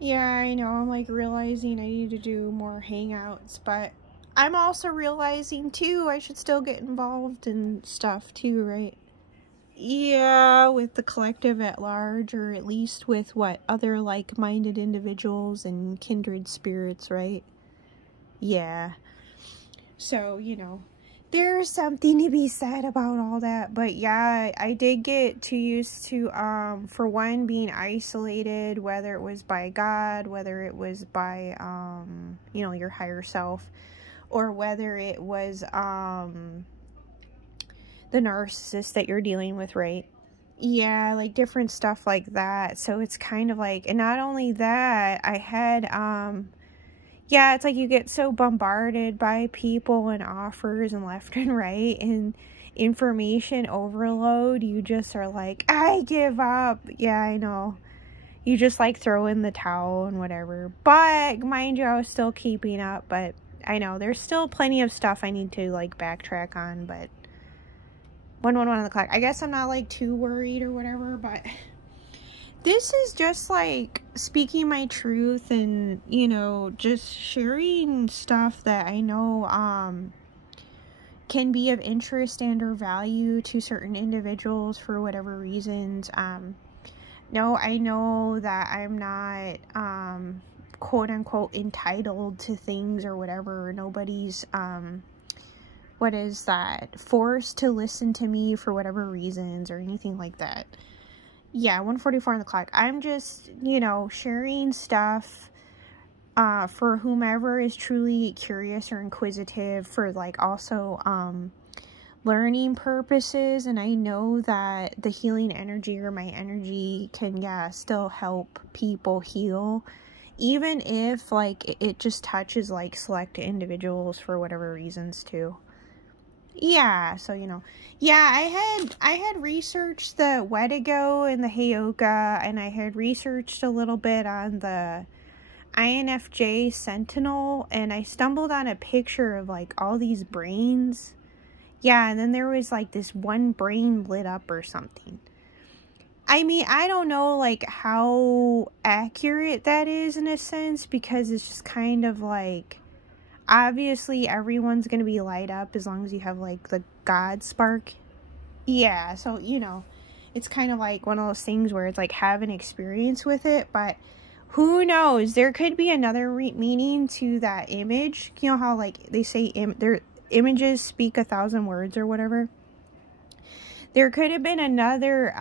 Yeah, I know. I'm like realizing I need to do more hangouts, but I'm also realizing too I should still get involved in stuff too, right? Yeah, with the collective at large, or at least with what other like-minded individuals and kindred spirits, right? Yeah. So, you know, there's something to be said about all that. But yeah, I did get too used to, for one, being isolated, whether it was by God, whether it was by, you know, your higher self, or whether it was, the narcissist that you're dealing with, right? Yeah, like different stuff like that. So it's kind of like, and not only that, I had, yeah, it's like you get so bombarded by people and offers and left and right and information overload. You just are like, I give up. Yeah, I know. You just like throw in the towel and whatever. But mind you, I was still keeping up. But I know there's still plenty of stuff I need to like backtrack on. But 1:11 on the clock. I guess I'm not like too worried or whatever. But this is just like speaking my truth and, you know, just sharing stuff that I know can be of interest and or value to certain individuals for whatever reasons. No, I know that I'm not quote unquote entitled to things or whatever. Nobody's what is that, forced to listen to me for whatever reasons or anything like that. Yeah, 1:44 on the clock. I'm just, you know, sharing stuff for whomever is truly curious or inquisitive, for like also learning purposes. And I know that the healing energy or my energy can, yeah, still help people heal, even if like it just touches like select individuals for whatever reasons too. Yeah, so, you know, yeah, I had researched the Wedigo and the Heyoka, and I had researched a little bit on the INFJ Sentinel, and I stumbled on a picture of, like, all these brains. Yeah, and then there was, like, this one brain lit up or something. I mean, I don't know, like, how accurate that is in a sense, because it's just kind of, like, obviously everyone's gonna be light up as long as you have like the God spark. Yeah, so, you know, it's kind of like one of those things where it's like have an experience with it, but who knows, there could be another meaning to that image. You know how like they say their images speak 1,000 words or whatever. There could have been another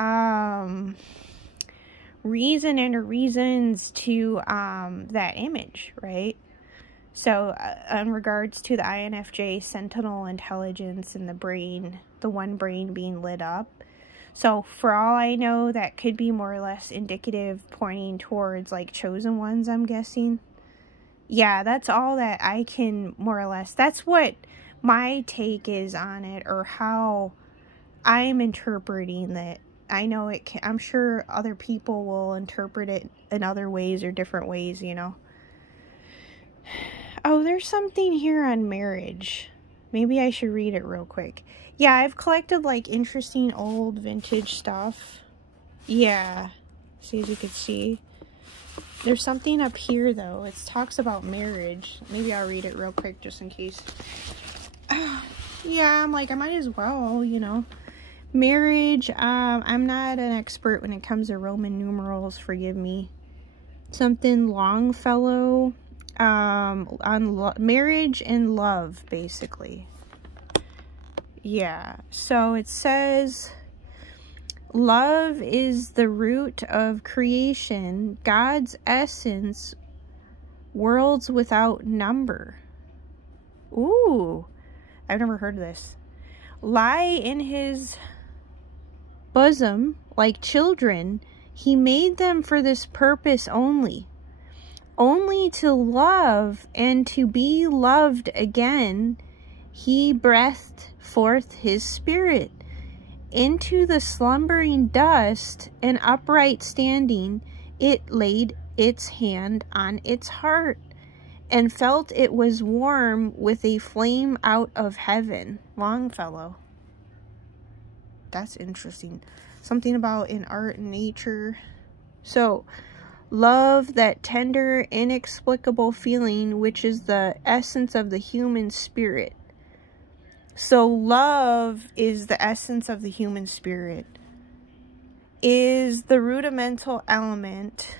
reason and or reasons to that image, right? So, in regards to the INFJ Sentinel intelligence and the brain, the one brain being lit up. So, for all I know, that could be more or less indicative, pointing towards, like, chosen ones, I'm guessing. Yeah, that's all that I can, more or less. That's what my take is on it, or how I'm interpreting it. I know it can, I'm sure other people will interpret it in other ways or different ways, you know. Oh, there's something here on marriage. Maybe I should read it real quick. Yeah, I've collected like interesting old vintage stuff. Yeah, see, as you can see. There's something up here though. It talks about marriage. Maybe I'll read it real quick just in case. Yeah, I'm like, I might as well, you know. Marriage, I'm not an expert when it comes to Roman numerals, forgive me. Something Longfellow. On marriage and love, basically. Yeah, so it says, love is the root of creation, God's essence, worlds without number. Ooh, I've never heard of this. Lie in his bosom like children, he made them for this purpose only to love and to be loved again. He breathed forth his spirit into the slumbering dust, and upright standing, it laid its hand on its heart and felt it was warm with a flame out of heaven. Longfellow. That's interesting. Something about in art and nature. So, Love, that tender, inexplicable feeling which is the essence of the human spirit. So love is the essence of the human spirit, is the rudimental element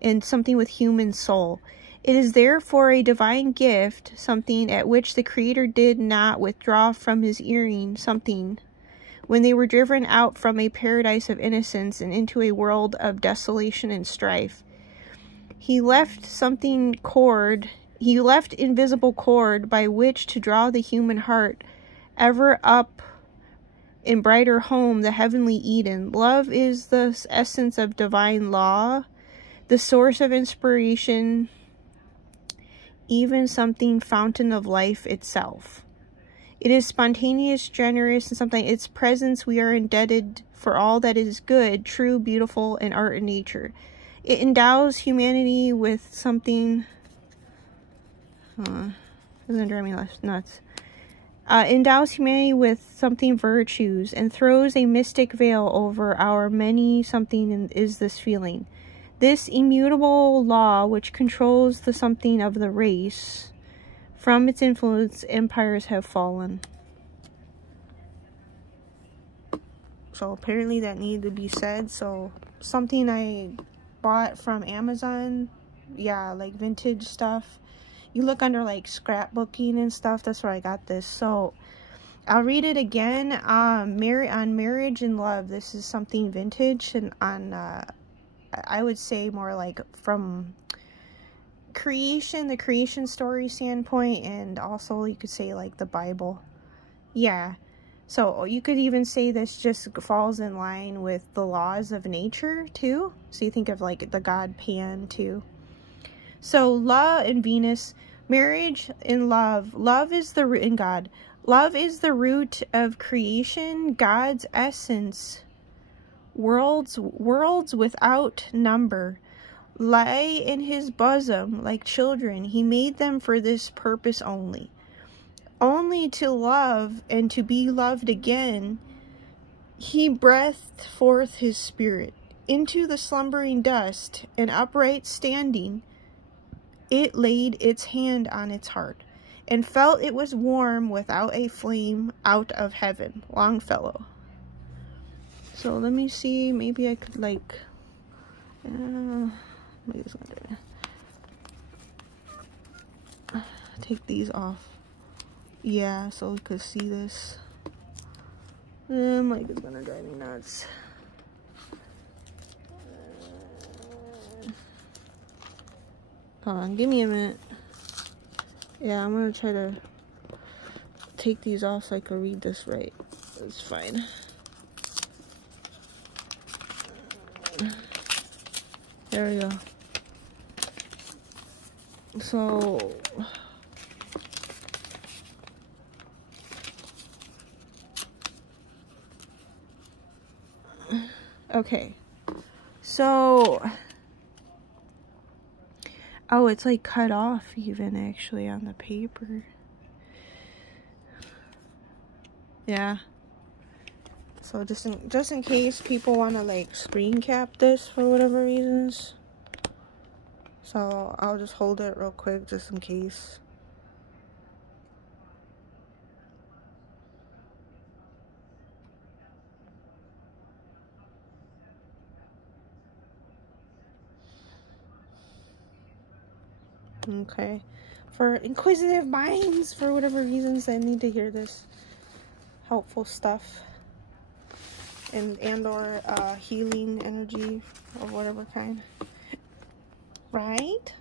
in something with human soul. It is therefore a divine gift, something at which the Creator did not withdraw from his earring, something when they were driven out from a paradise of innocence and into a world of desolation and strife. He left invisible cord by which to draw the human heart ever up in brighter home, the heavenly Eden. Love is the essence of divine law, the source of inspiration, even something fountain of life itself. It is spontaneous, generous, and something. Its presence we are indebted for all that is good, true, beautiful, and art and nature. It endows humanity with something. It's gonna drive me nuts. Endows humanity with something virtues and throws a mystic veil over our many something is this feeling. This immutable law which controls the something of the race. From its influence, empires have fallen. So apparently that needed to be said. So something I bought from Amazon. Yeah, like vintage stuff. You look under like scrapbooking and stuff. That's where I got this. So I'll read it again. On marriage and love. This is something vintage, and on I would say more like from the creation story standpoint, and also you could say like the Bible. Yeah. So you could even say this just falls in line with the laws of nature too. So you think of like the god Pan too. So love and Venus, marriage and love. Love is the root in God. Love is the root of creation, God's essence. Worlds without number lie in his bosom like children. He made them for this purpose only to love and to be loved again. He breathed forth his spirit into the slumbering dust, and upright standing, it laid its hand on its heart, and felt it was warm without a flame out of heaven. Longfellow. So let me see, maybe I could like, take these off. Yeah, so we could see this. Mike is gonna drive me nuts. Hold on, give me a minute. Yeah, I'm gonna try to take these off so I can read this right. It's fine. There we go. So okay. So oh, it's like cut off even actually on the paper. Yeah. So just in case people want to like screen cap this for whatever reasons. So I'll just hold it real quick just in case. Okay. For inquisitive minds, for whatever reasons, they need to hear this helpful stuff. And or healing energy of whatever kind. Right.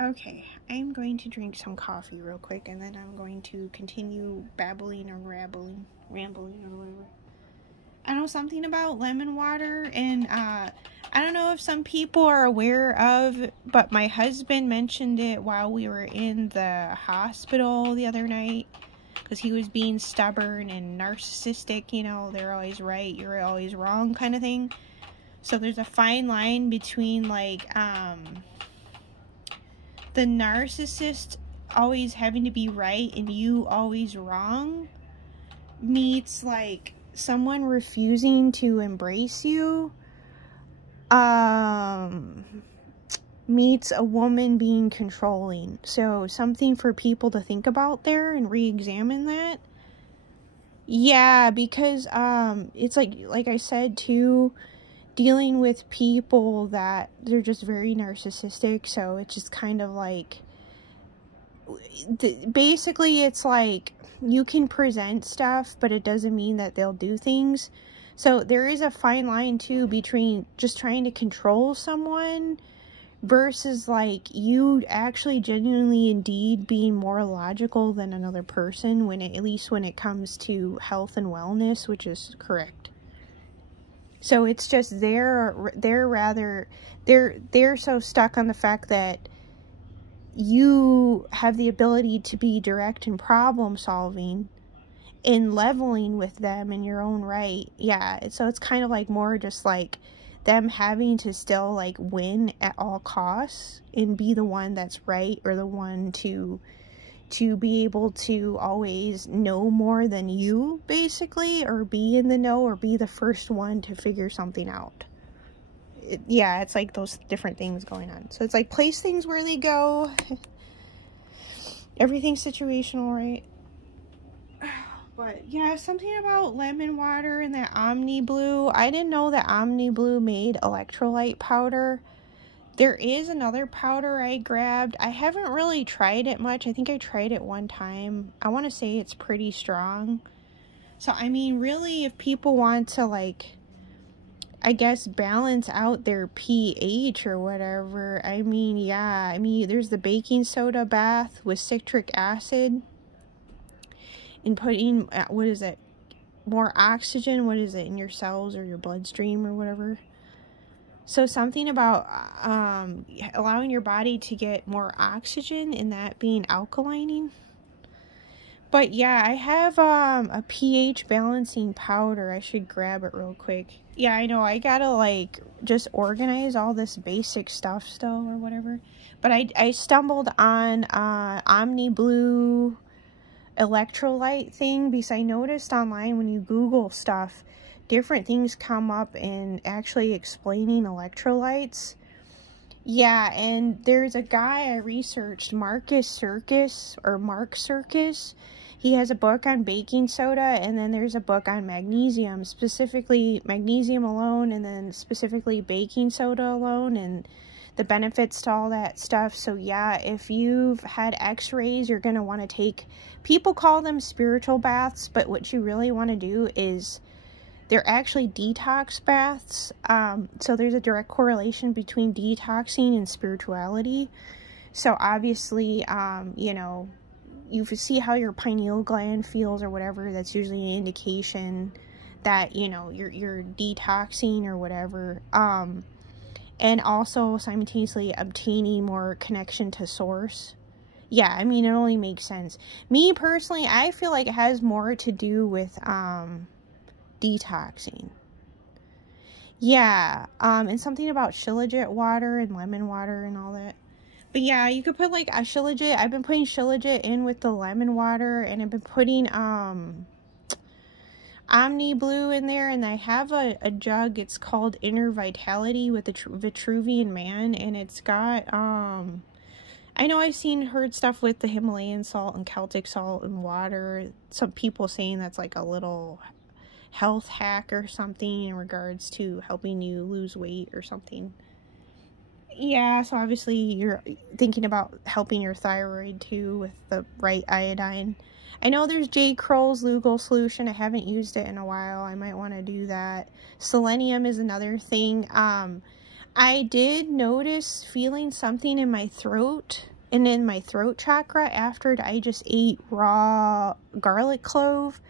Okay. I'm going to drink some coffee real quick, and then I'm going to continue babbling or rambling or whatever. I know something about lemon water, and I don't know if some people are aware of, but my husband mentioned it while we were in the hospital the other night, because he was being stubborn and narcissistic, you know, they're always right, you're always wrong kind of thing. So there's a fine line between like the narcissist always having to be right and you always wrong, meets like someone refusing to embrace you meets a woman being controlling. So something for people to think about there and re-examine that. Yeah, because it's like I said too, dealing with people that they're just very narcissistic, so it's just kind of like basically it's like you can present stuff, but it doesn't mean that they'll do things. So there is a fine line too between just trying to control someone versus like you actually genuinely indeed being more logical than another person, when at least when it comes to health and wellness, which is correct. So it's just they're so stuck on the fact that you have the ability to be direct and problem solving and leveling with them in your own right. Yeah, so it's kind of like more just like them having to still like win at all costs and be the one that's right, or the one to be able to always know more than you, basically, or be in the know, or be the first one to figure something out. Yeah, it's like those different things going on. So it's like place things where they go. Everything's situational, right? But yeah, something about lemon water and that Omni Blue. I didn't know that Omni Blue made electrolyte powder. There is another powder I grabbed. I haven't really tried it much. I think I tried it one time. I want to say it's pretty strong. So, I mean, really, if people want to, like, I guess, balance out their pH or whatever, I mean, yeah. I mean, there's the baking soda bath with citric acid. And putting, what is it? More oxygen, what is it, in your cells or your bloodstream or whatever. So something about allowing your body to get more oxygen and that being alkalining. But yeah, I have a pH balancing powder. I should grab it real quick. Yeah, I know, I gotta like just organize all this basic stuff still or whatever. But I stumbled on Omni Blue electrolyte thing because I noticed online when you Google stuff, different things come up in actually explaining electrolytes. Yeah, and there's a guy I researched, Mark Circus. He has a book on baking soda, and then there's a book on magnesium, specifically magnesium alone, and then specifically baking soda alone, and the benefits to all that stuff. So yeah, if you've had x-rays, you're going to want to take, people call them spiritual baths, but what you really want to do is, they're actually detox baths. So there's a direct correlation between detoxing and spirituality. So obviously, you know, you see how your pineal gland feels or whatever. That's usually an indication that, you know, you're detoxing or whatever. And also simultaneously obtaining more connection to source. Yeah, I mean, it only makes sense. Me personally, I feel like it has more to do with detoxing. Yeah, and something about shilajit water and lemon water and all that. But yeah, you could put like a shilajit. I've been putting shilajit in with the lemon water, and I've been putting Omni Blue in there, and I have a jug. It's called Inner Vitality with the Vitruvian Man, and it's got I know I've heard stuff with the Himalayan salt and Celtic salt and water. Some people saying that's like a little health hack or something in regards to helping you lose weight or something. Yeah, so obviously you're thinking about helping your thyroid too with the right iodine. I know there's J. Kroll's Lugal solution. I haven't used it in a while. I might want to do that. Selenium is another thing. I did notice feeling something in my throat and in my throat chakra after I just ate raw garlic clove.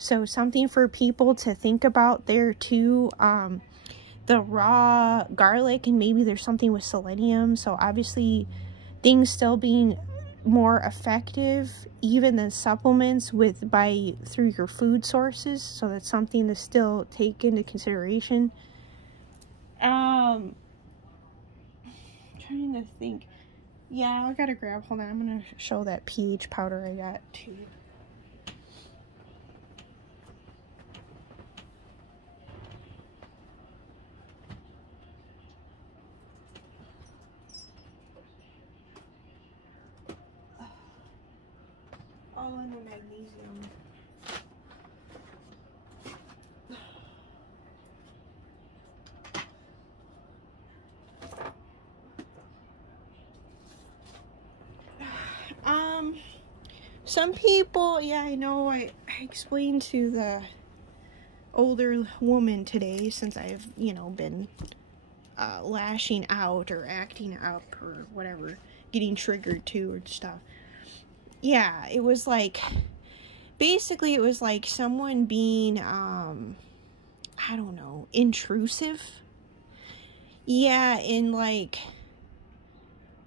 So something for people to think about there too. The raw garlic, and maybe there's something with selenium. So obviously things still being more effective even than supplements through your food sources. So that's something to still take into consideration. Trying to think. Yeah, I gotta grab, hold on, I'm gonna show that pH powder I got too. all in the magnesium. Some people, yeah, I know, I explained to the older woman today, since I've, you know, been lashing out or acting up or whatever, getting triggered too or stuff. Yeah, it was like, basically it was like someone being, I don't know, intrusive. Yeah, in like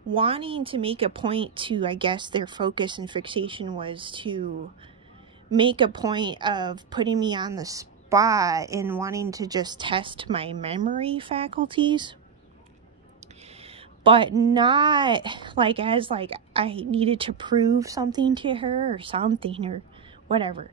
wanting to make a point to, I guess their focus and fixation was to make a point of putting me on the spot and wanting to just test my memory faculties, but not like as like I needed to prove something to her or something or whatever.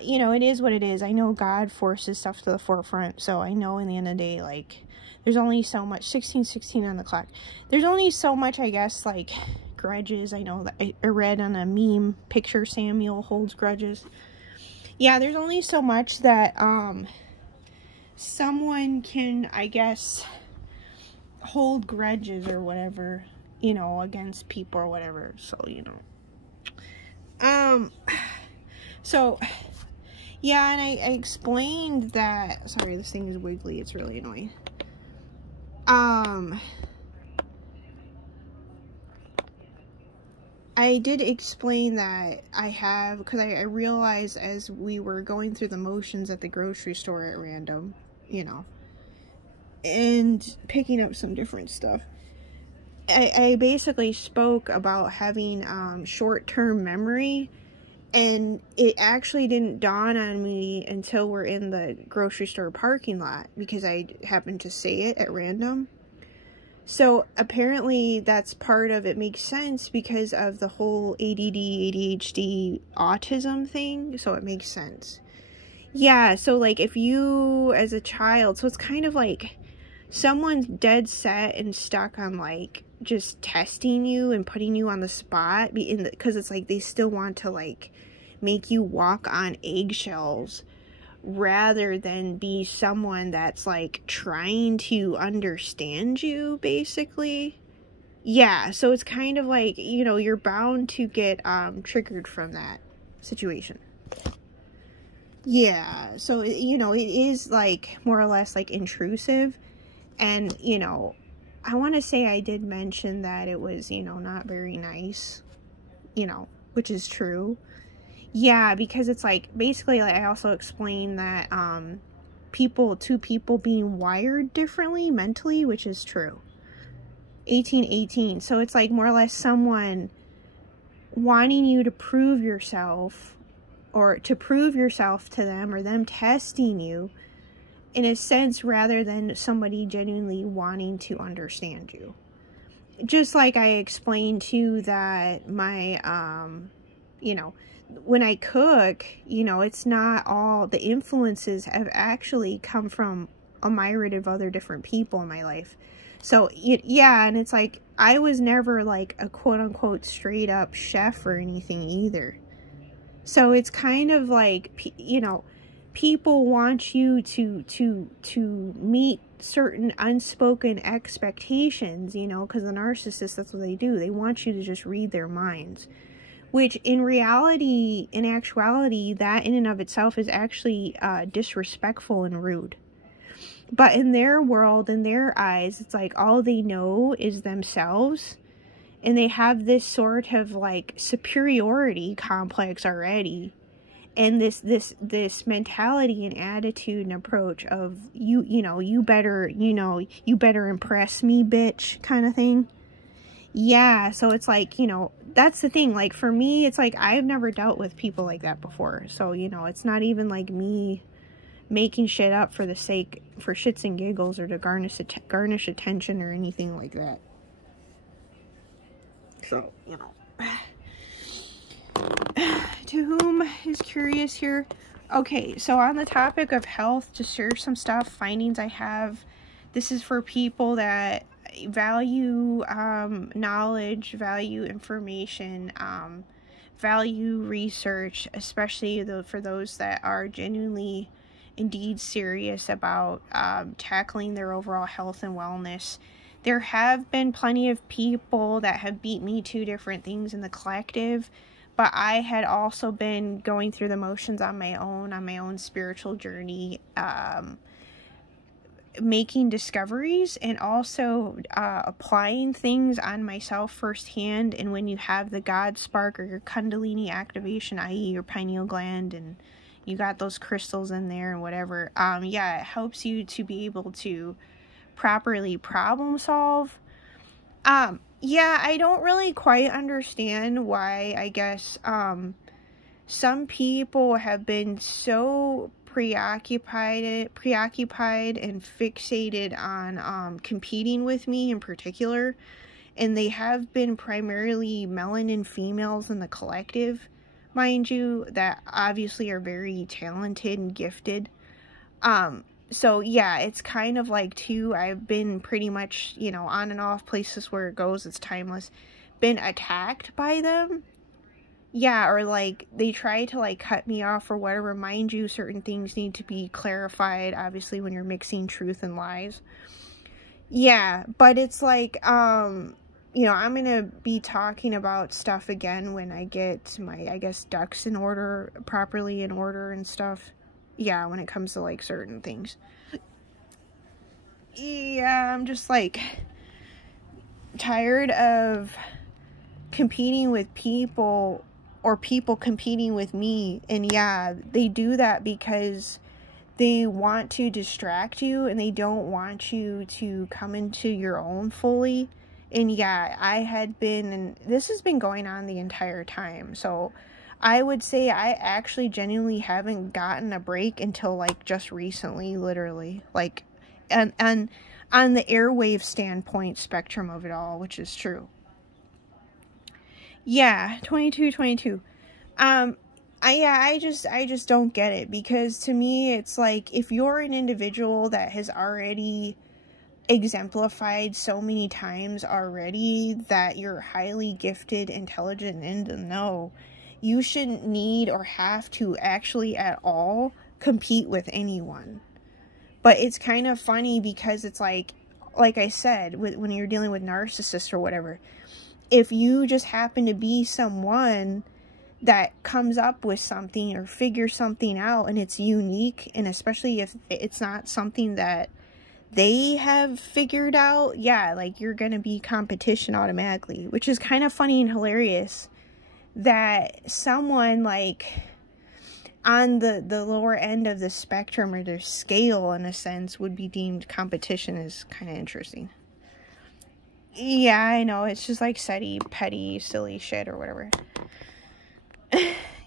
You know, it is what it is. I know God forces stuff to the forefront, so I know in the end of the day, like, there's only so much, 16:16 on the clock. There's only so much, I guess, like, grudges. I know that I read on a meme picture, Samuel holds grudges. Yeah, there's only so much that, someone can, I guess, hold grudges or whatever, you know, against people or whatever. So, you know. So, yeah, and I explained that, sorry, this thing is wiggly, it's really annoying. I did explain that I have, because I realized as we were going through the motions at the grocery store at random, you know, and picking up some different stuff, I basically spoke about having short-term memory, and it actually didn't dawn on me until we're in the grocery store parking lot, because I happened to say it at random. So apparently that's part of it, makes sense because of the whole ADD, ADHD, autism thing. So it makes sense. Yeah, so like if you as a child, so it's kind of like someone's dead set and stuck on like just testing you and putting you on the spot, because it's like they still want to like make you walk on eggshells rather than be someone that's like trying to understand you, basically. Yeah, so it's kind of like, you know, you're bound to get triggered from that situation. Yeah, so you know, it is like more or less like intrusive. And you know, I want to say I did mention that it was, you know, not very nice, you know, which is true. Yeah, because it's like, basically, like, I also explained that, two people being wired differently mentally, which is true. 1818. So it's like more or less someone wanting you to prove yourself, or to prove yourself to them, or them testing you, in a sense, rather than somebody genuinely wanting to understand you. Just like I explained too that my, you know, when I cook, you know, it's not all, the influences have actually come from a myriad of other different people in my life. So, yeah, and it's like, I was never like a quote-unquote straight up chef or anything either. So it's kind of like, you know, people want you to meet certain unspoken expectations, you know, because the narcissist, that's what they do. They want you to just read their minds. Which in reality, in actuality, that in and of itself is actually disrespectful and rude. But in their world, in their eyes, it's like all they know is themselves. And they have this sort of like superiority complex already. And this mentality and attitude and approach of you know, you better impress me, bitch, kind of thing. Yeah, so it's like, you know, that's the thing. Like, for me, it's like, I've never dealt with people like that before. So, you know, it's not even like me making shit up for the sake, for shits and giggles, or to garnish attention or anything like that. So, you know. To whom is curious here. Okay, so on the topic of health, to share some stuff, findings I have. This is for people that value knowledge, value information, value research, especially for those that are genuinely indeed serious about tackling their overall health and wellness. There have been plenty of people that have beat me to different things in the collective, but I had also been going through the motions on my own spiritual journey, making discoveries and also applying things on myself firsthand. And when you have the God spark or your Kundalini activation, i.e. your pineal gland, and you got those crystals in there and whatever, yeah, it helps you to be able to properly problem solve. Yeah, I don't really quite understand why, I guess, some people have been so preoccupied and fixated on competing with me in particular, and they have been primarily melanin females in the collective, mind you, that obviously are very talented and gifted. So yeah, it's kind of like, too, I've been pretty much, you know, on and off, places where it goes, it's timeless, been attacked by them. Yeah, or like they try to like cut me off or whatever. Mind you, certain things need to be clarified, obviously, when you're mixing truth and lies. Yeah, but it's like, you know, I'm gonna be talking about stuff again when I get my, I guess, ducks in order, properly in order and stuff. Yeah, when it comes to like certain things. Yeah, I'm just like tired of competing with people, or people competing with me. And yeah, they do that because they want to distract you and they don't want you to come into your own fully. And yeah, I had been, and this has been going on the entire time. So I would say I actually genuinely haven't gotten a break until like just recently, literally, like, and on the airwave standpoint spectrum of it all, which is true. Yeah, 22. I just don't get it, because to me, it's like, if you're an individual that has already exemplified so many times already that you're highly gifted, intelligent, and in the know, you shouldn't need or have to actually at all compete with anyone. But it's kind of funny because it's like I said, when you're dealing with narcissists or whatever, if you just happen to be someone that comes up with something or figures something out and it's unique, and especially if it's not something that they have figured out, yeah, like, you're gonna be competition automatically, which is kind of funny and hilarious that someone like on the lower end of the spectrum or their scale, in a sense, would be deemed competition. Is kind of interesting. Yeah, I know, it's just like petty, silly shit or whatever.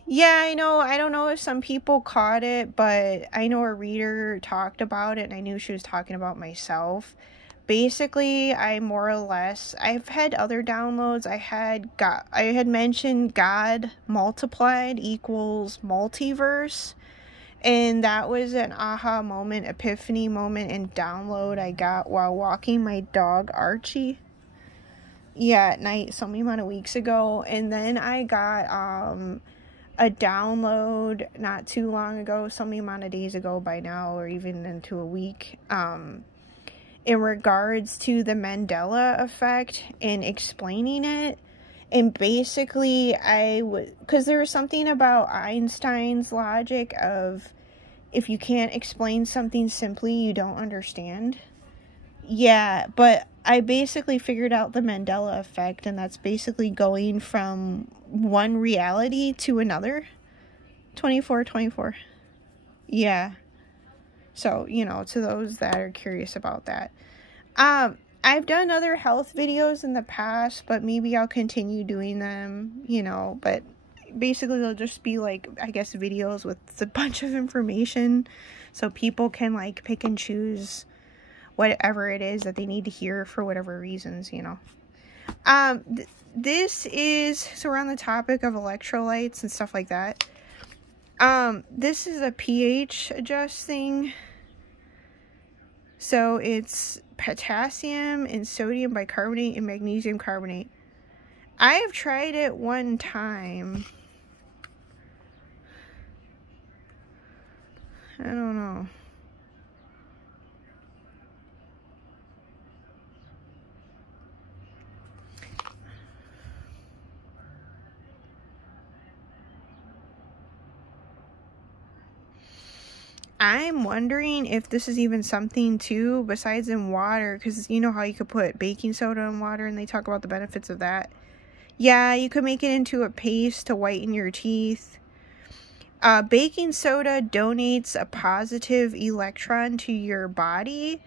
Yeah, I know, I don't know if some people caught it, but I know a reader talked about it, and I knew she was talking about myself. Basically, I more or less, I've had other downloads. I had mentioned God multiplied equals multiverse, and that was an aha moment, epiphany moment, and download I got while walking my dog Archie. Yeah, at night, some amount of weeks ago. And then I got a download not too long ago, some amount of days ago by now, or even into a week, in regards to the Mandela effect and explaining it. And basically, because there was something about Einstein's logic of, if you can't explain something simply, you don't understand. Yeah, but I basically figured out the Mandela effect, and that's basically going from one reality to another. 24. Yeah. So, you know, to those that are curious about that. I've done other health videos in the past, but maybe I'll continue doing them, you know, but basically they'll just be like, I guess, videos with a bunch of information so people can like pick and choose whatever it is that they need to hear for whatever reasons, you know. This is, so we're on the topic of electrolytes and stuff like that. This is a pH adjusting. So it's potassium and sodium bicarbonate and magnesium carbonate. I've tried it one time. I don't know. I'm wondering if this is even something too, besides in water, because you know how you could put baking soda in water and they talk about the benefits of that. Yeah, you could make it into a paste to whiten your teeth. Baking soda donates a positive electron to your body.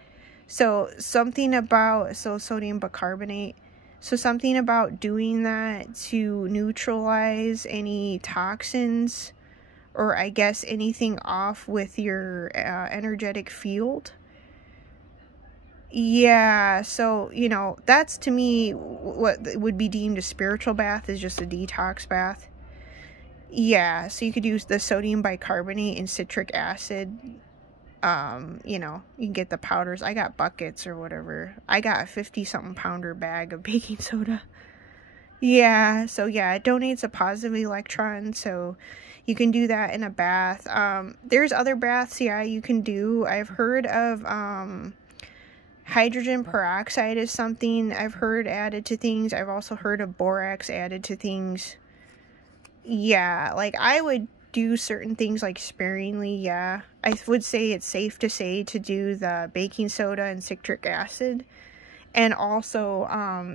So something about, sodium bicarbonate. So something about doing that to neutralize any toxins, or I guess anything off with your energetic field. Yeah, so, you know, that's to me what would be deemed a spiritual bath, is just a detox bath. Yeah, so you could use the sodium bicarbonate and citric acid. You know, you can get the powders. I got buckets or whatever. I got a 50-something pounder bag of baking soda. Yeah, so yeah, it donates a positive electron, so you can do that in a bath. There's other baths, yeah, you can do. I've heard of, hydrogen peroxide is something I've heard added to things. I've also heard of borax added to things. Yeah, like I would do certain things like sparingly, yeah. I would say it's safe to say to do the baking soda and citric acid. And also,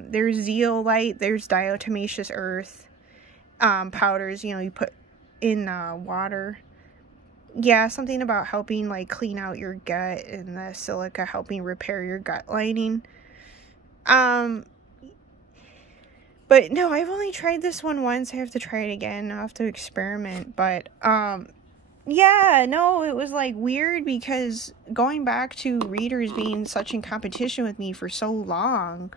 there's zeolite, there's diatomaceous earth, powders, you know, you put in water. Yeah, something about helping like clean out your gut, and the silica helping repair your gut lining. But no, I've only tried this one once. I have to try it again. I'll have to experiment. But, yeah, no, it was like weird, because going back to readers being such in competition with me for so long,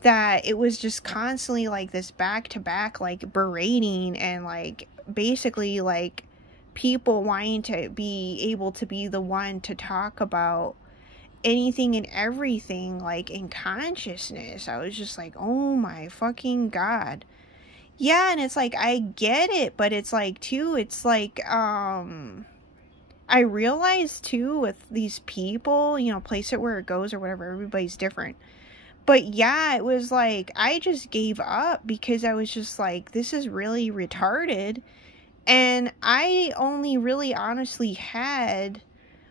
that it was just constantly like this back-to-back like berating, and like basically like people wanting to be able to be the one to talk about anything and everything like in consciousness. I was just like, oh my fucking god. Yeah, and it's like, I get it, but it's like too, it's like I realize too with these people, you know, place it where it goes or whatever, everybody's different. But yeah, it was like I just gave up, because I was just like, this is really retarded. And I only really honestly had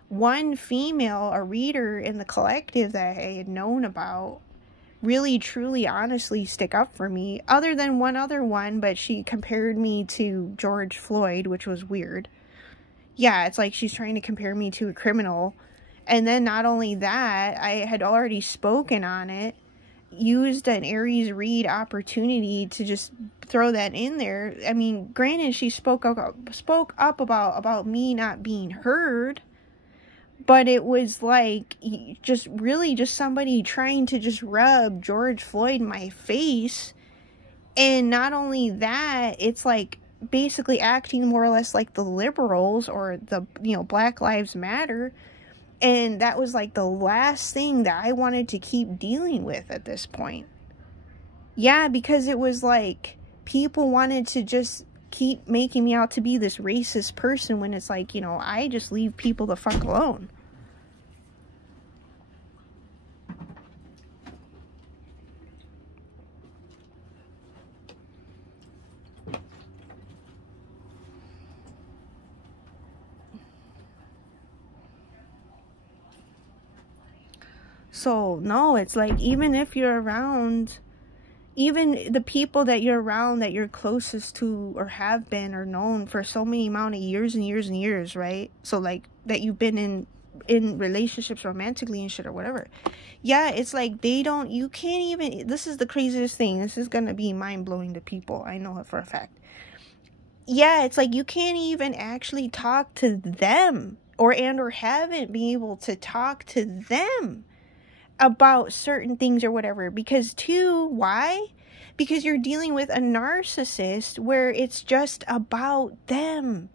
one female, a reader in the collective that I had known about, really truly honestly stick up for me, other than one other one, but she compared me to George Floyd, which was weird. Yeah, it's like she's trying to compare me to a criminal. And then not only that, I had already spoken on it, used an Aries read opportunity to just throw that in there. I mean, granted, she spoke up about me not being heard, but it was like just really just somebody trying to just rub George Floyd in my face. And not only that, it's like basically acting more or less like the liberals, or the, you know, Black Lives Matter. And that was like the last thing that I wanted to keep dealing with at this point. Yeah, because it was like people wanted to just keep making me out to be this racist person, when it's like, you know, I just leave people the fuck alone. So, no, it's like, even if you're around, even the people that you're around, that you're closest to, or have been, or known for so many amount of years and years and years, right? So, like, that you've been in relationships romantically and shit or whatever. Yeah, it's like, you can't even, this is the craziest thing. This is gonna be mind-blowing to people. I know it for a fact. Yeah, it's like, you can't even actually talk to them, or haven't been able to talk to them about certain things or whatever, because why? Because you're dealing with a narcissist where it's just about them.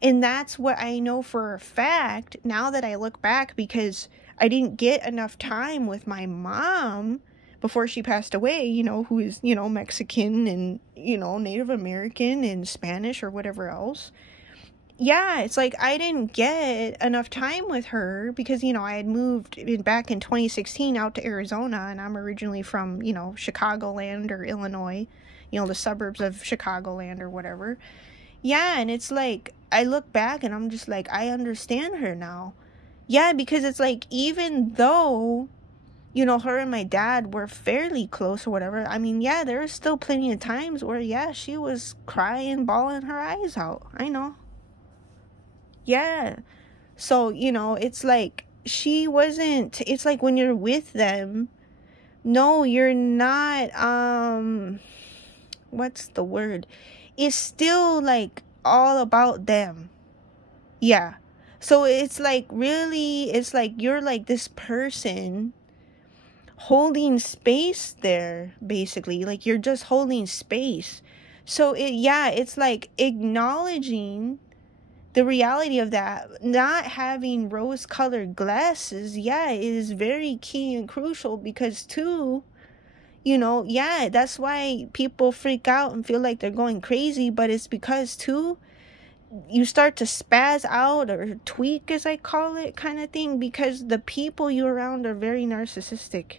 And that's what I know for a fact now that I look back, because I didn't get enough time with my mom before she passed away, you know, who is, you know, Mexican and, you know, Native American and Spanish or whatever else. Yeah, it's like I didn't get enough time with her because, you know, I had moved back in 2016 out to Arizona, and I'm originally from, you know, Chicagoland or Illinois, you know, the suburbs of Chicagoland or whatever. Yeah, and it's like I look back and I'm just like, I understand her now. Yeah, because it's like, even though, you know, her and my dad were fairly close or whatever, I mean, yeah, there was still plenty of times where, yeah, she was crying, bawling her eyes out. I know. Yeah. So, you know, it's like she wasn't, it's like when you're with them, no, you're not, what's the word? It's still like all about them. Yeah. So it's like, really, it's like you're like this person holding space there, basically. Like you're just holding space. So it's like acknowledging the reality of that. Not having rose-colored glasses, yeah, it is very key and crucial, because too, you know, yeah, that's why people freak out and feel like they're going crazy, but it's because too, you start to spaz out or tweak, as I call it, kind of thing, because the people you're around are very narcissistic.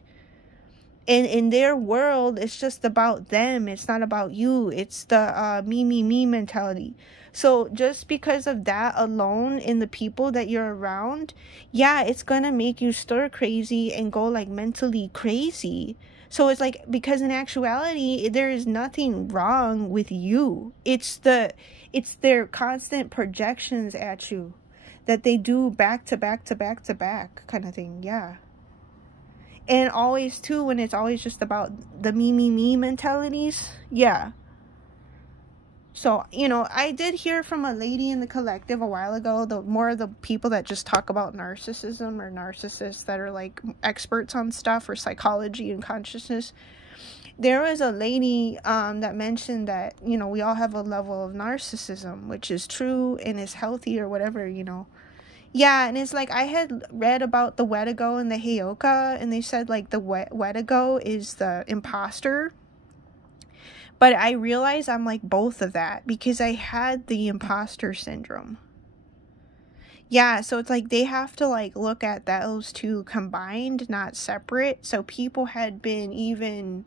And in their world, it's just about them. It's not about you. It's the me mentality. So just because of that alone, in the people that you're around, yeah, it's gonna make you stir crazy and go like mentally crazy. So it's like, because in actuality, there is nothing wrong with you. It's their constant projections at you that they do back to back to back to back kind of thing. Yeah. And always too, when it's always just about the me mentalities. Yeah. So, you know, I did hear from a lady in the collective a while ago, more of the people that just talk about narcissism, or narcissists that are like experts on stuff, or psychology and consciousness. There was a lady that mentioned that, you know, we all have a level of narcissism, which is true and is healthy or whatever, you know. Yeah, and it's like, I had read about the Wendigo and the Heyoka, and they said like the Wendigo is the imposter. But I realized I'm like both of that, because I had the imposter syndrome. Yeah, so it's like they have to like look at those two combined, not separate. So people had been even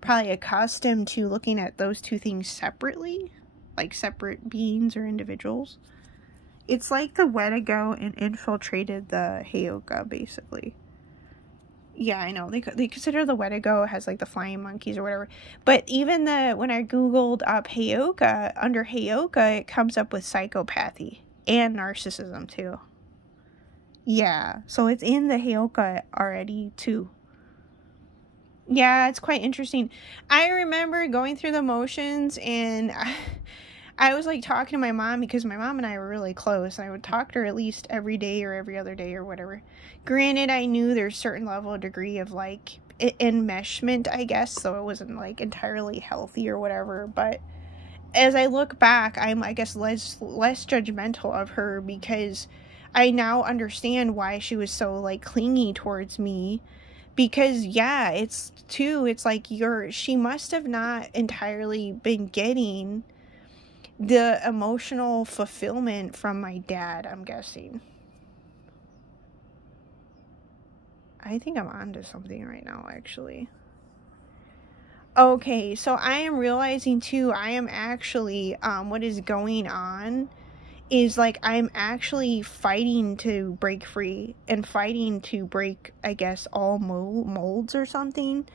probably accustomed to looking at those two things separately, like separate beings or individuals. It's like the Wendigo infiltrated the Heyoka, basically. Yeah, I know. They consider the Wendigo has like the flying monkeys or whatever. But even when I googled up Heyoka, under Heyoka, it comes up with psychopathy and narcissism too. Yeah, so it's in the Heyoka already too. Yeah, it's quite interesting. I remember going through the motions, and I was like talking to my mom, because my mom and I were really close. I would talk to her at least every day or every other day or whatever. Granted, I knew there's a certain level of degree of like enmeshment, I guess, so it wasn't like entirely healthy or whatever. But as I look back, I'm, I guess, less judgmental of her, because I now understand why she was so like clingy towards me. Because yeah, it's like she must have not entirely been getting the emotional fulfillment from my dad, I'm guessing. I think I'm onto something right now, actually. Okay, so I am realizing too, I am actually, what is going on is like, I'm actually fighting to break free, and fighting to break, I guess, all molds or something.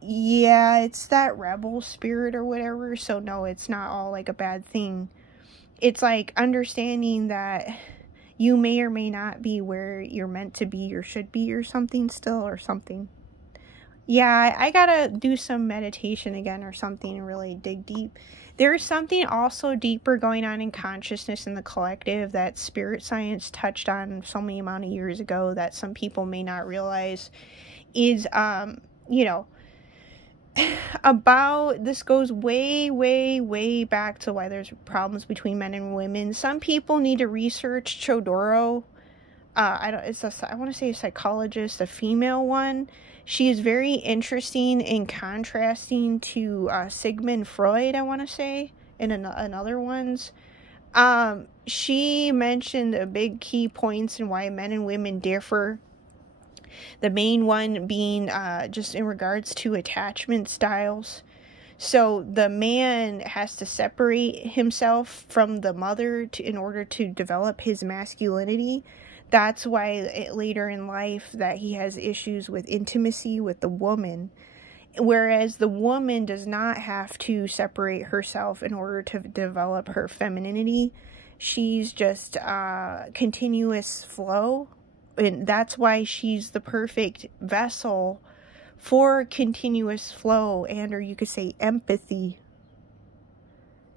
Yeah, it's that rebel spirit or whatever. So no, it's not all like a bad thing. It's like understanding that you may or may not be where you're meant to be or should be, or something still, or something. Yeah, I gotta do some meditation again or something and really dig deep. There's something also deeper going on in consciousness in the collective that spirit science touched on so many amount of years ago that some people may not realize is, you know, about, this goes way back to why there's problems between men and women. Some people need to research Chodoro, I want to say a psychologist, a female one. She is very interesting in contrasting to Sigmund Freud, I want to say, and another ones. She mentioned a big key points in why men and women differ. The main one being just in regards to attachment styles. So the man has to separate himself from the mother in order to develop his masculinity. That's why later in life that he has issues with intimacy with the woman. Whereas the woman does not have to separate herself in order to develop her femininity. She's just continuous flow. And that's why she's the perfect vessel for continuous flow, and or you could say empathy.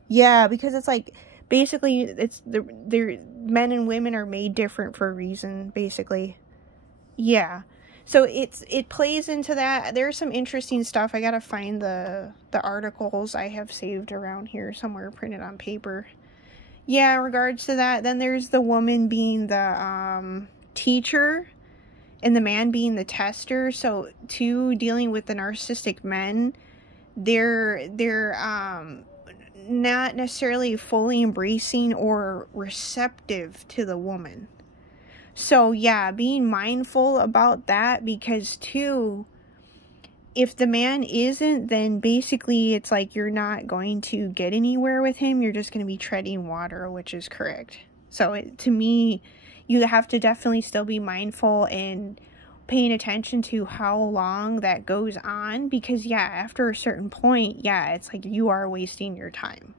Yeah, because it's like, basically, it's men and women are made different for a reason, basically. Yeah. So it plays into that. There's some interesting stuff. I gotta find the articles I have saved around here somewhere, printed on paper. Yeah, in regards to that, then there's the woman being the teacher and the man being the tester. So two, dealing with the narcissistic men, they're not necessarily fully embracing or receptive to the woman. So yeah, being mindful about that, because too, if the man isn't, then basically it's like you're not going to get anywhere with him. You're just going to be treading water, which is correct. So to me, you have to definitely still be mindful and paying attention to how long that goes on, because yeah, after a certain point, yeah, it's like you are wasting your time.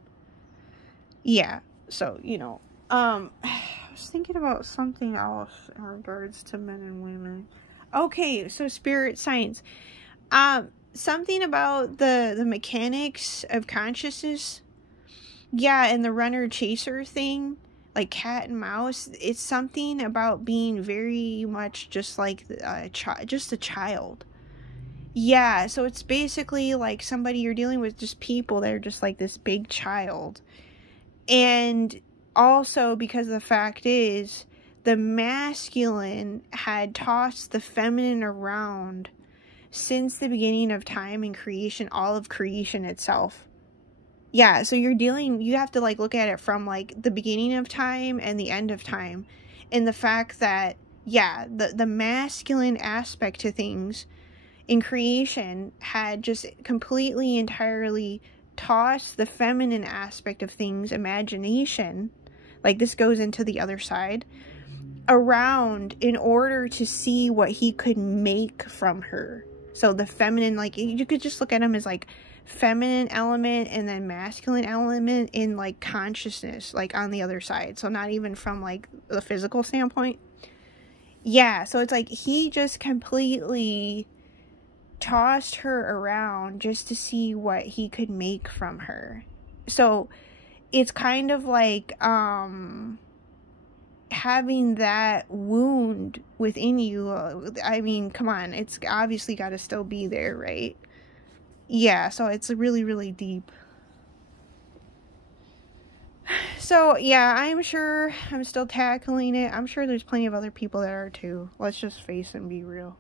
Yeah, so, you know, I was thinking about something else in regards to men and women. Okay, so spirit science. Something about the mechanics of consciousness. Yeah, and the runner-chaser thing, like cat and mouse. It's something about being very much just like just a child. Yeah, so it's basically like somebody you're dealing with, just people that are just like this big child. And also because the fact is, the masculine had tossed the feminine around since the beginning of time and creation, all of creation itself. Yeah, so you have to like look at it from like the beginning of time and the end of time. And the fact that, yeah, the masculine aspect to things in creation had just completely, entirely tossed the feminine aspect of things, imagination, like this goes into the other side, around in order to see what he could make from her. So the feminine, like, you could just look at him as like feminine element and then masculine element in like consciousness, like on the other side. So not even from like the physical standpoint. Yeah, so it's like he just completely tossed her around just to see what he could make from her. So it's kind of like having that wound within you. I mean, come on, it's obviously got to still be there, right? Yeah, so it's really, really deep. So yeah, I'm sure I'm still tackling it. I'm sure there's plenty of other people that are too. Let's just face and be real.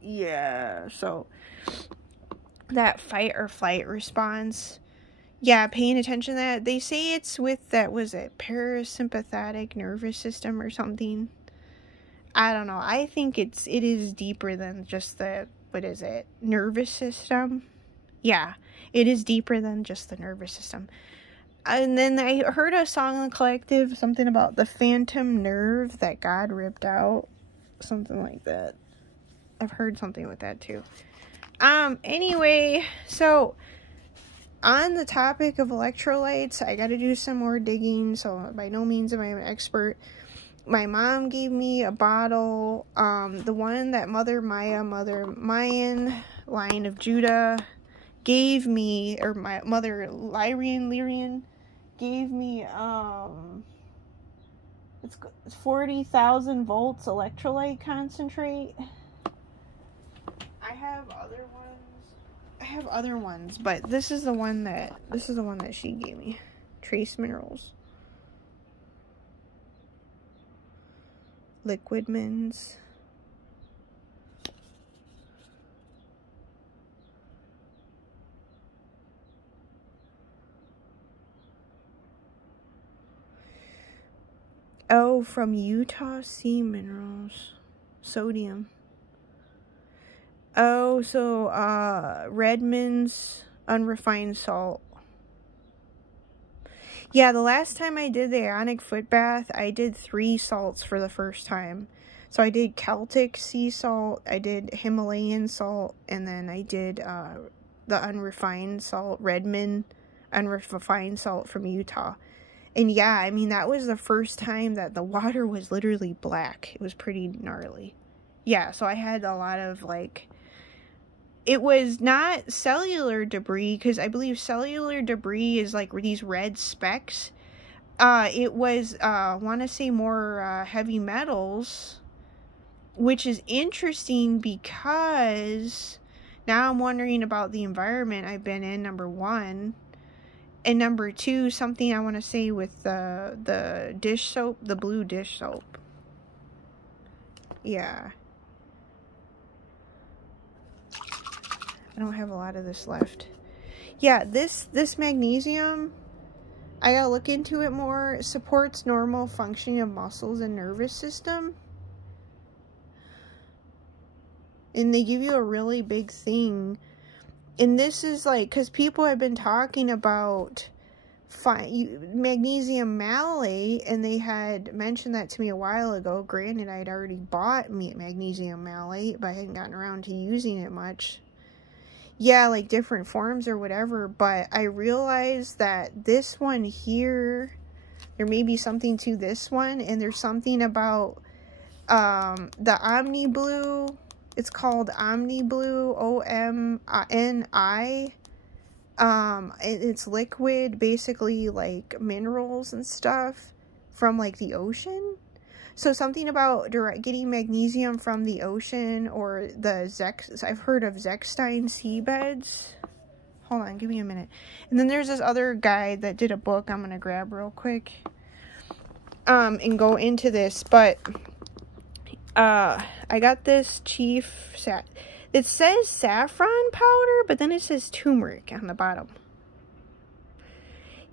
Yeah, so that fight or flight response, yeah, paying attention to that. They say it's with that, was it parasympathetic nervous system or something? I don't know. I think it is deeper than just the, what is it, nervous system? Yeah, it is deeper than just the nervous system. And then I heard a song in the collective, something about the phantom nerve that God ripped out, something like that. I've heard something with that too. Anyway, so on the topic of electrolytes, I gotta do some more digging, so by no means am I an expert. My mom gave me a bottle, the one that Mother Mayan, Lion of Judah, gave me, or my mother Lyrian gave me, it's 40,000 volts electrolyte concentrate. I have other ones, but this is the one that she gave me. Trace minerals. liquid mints. Oh, from Utah sea minerals. Sodium. Oh, so, Redmond's unrefined salt. Yeah, the last time I did the ionic foot bath, I did 3 salts for the first time. So I did Celtic sea salt, I did Himalayan salt, and then I did, the unrefined salt, Redmond unrefined salt from Utah. And yeah, I mean, that was the first time that the water was literally black. It was pretty gnarly. Yeah, so I had a lot of, like, it was not cellular debris, because I believe cellular debris is, like, these red specks. It was, want to say more, heavy metals, which is interesting because now I'm wondering about the environment I've been in, number 1. And number 2, something I want to say with the dish soap, the blue dish soap. Yeah. I don't have a lot of this left. Yeah, this magnesium, I gotta look into it more. It supports normal functioning of muscles and nervous system. And they give you a really big thing. And this is like, because people have been talking about magnesium malate, and they had mentioned that to me a while ago. Granted, I'd already bought magnesium malate, but I hadn't gotten around to using it much. Yeah, like different forms or whatever, but I realized that this one here, there may be something to this one, and there's something about the Omni Blue. It's called Omni Blue, OMNI. It's liquid, basically like minerals and stuff from like the ocean. So something about getting magnesium from the ocean, or I've heard of Zechstein seabeds. Hold on, give me a minute. And then there's this other guy that did a book I'm gonna grab real quick. And go into this, but I got this it says saffron powder, but then it says turmeric on the bottom.